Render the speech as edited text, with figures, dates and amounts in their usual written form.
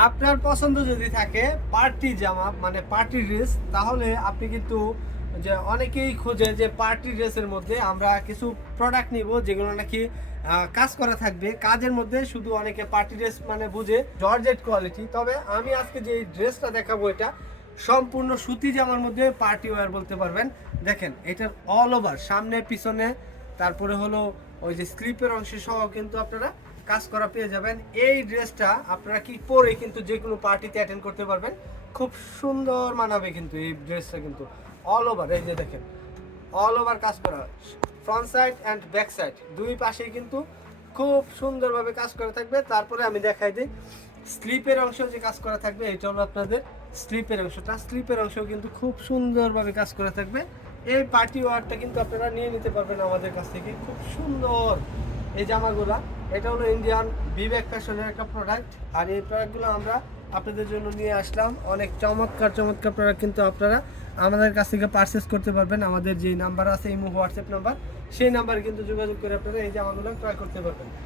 আপনার পছন্দ যদি থাকে পার্টি জামা মানে পার্টি ড্রেস, তাহলে আপনি কিন্তু যে অনেকেই খোঁজে যে পার্টি ড্রেসের মধ্যে আমরা কিছু প্রোডাক্ট নিব যেগুলো নাকি কাজ করা থাকবে কাজের মধ্যে, শুধু অনেকে পার্টি ড্রেস মানে বুঝে জর্জেট কোয়ালিটি। তবে আমি আজকে যে ড্রেসটা দেখাবো এটা সম্পূর্ণ সুতি জামার মধ্যে পার্টি ওয়্যার বলতে পারবেন। দেখেন এটার অল ওভার সামনে পিছনে, তারপরে হলো ওই যে স্লিপের অংশ সহ কিন্তু আপনারা কাজ করা পেয়ে যাবেন। এই ড্রেসটা আপনারা কি পরে কিন্তু যে কোনো পার্টিতে অ্যাটেন্ড করতে পারবেন, খুব সুন্দর মানাবে কিন্তু এই ড্রেসটা কিন্তু অল ওভার। এই যে দেখেন অল ওভার কাজ করা, front side and back side দুই পাশেই কিন্তু খুব সুন্দরভাবে কাজ করা থাকবে। তারপরে আমি দেখাই দিই স্লিপের অংশ যে কাজ করা থাকবে, এটা হলো আপনাদের স্লিপের অংশটা। স্লিপের অংশ কিন্তু খুব সুন্দরভাবে কাজ করা থাকবে। এই পার্টি ওয়ারটা কিন্তু আপনারা নিয়ে নিতে পারবেন আমাদের কাছ থেকে, খুব সুন্দর এই জামাগুলা। এটা হলো ইন্ডিয়ান বিবেক ফ্যাশনের একটা প্রোডাক্ট, আর এই প্রোডাক্টগুলো আমরা আপনাদের জন্য নিয়ে আসলাম। অনেক চমৎকার চমৎকার প্রোডাক্ট কিন্তু আপনারা আমাদের কাছ থেকে পারচেস করতে পারবেন। আমাদের যে নাম্বার আছে ইমো হোয়াটসঅ্যাপ নাম্বার, সেই নাম্বারে কিন্তু যোগাযোগ করে আপনারা এই জামাগুলো ক্রয় করতে পারবেন।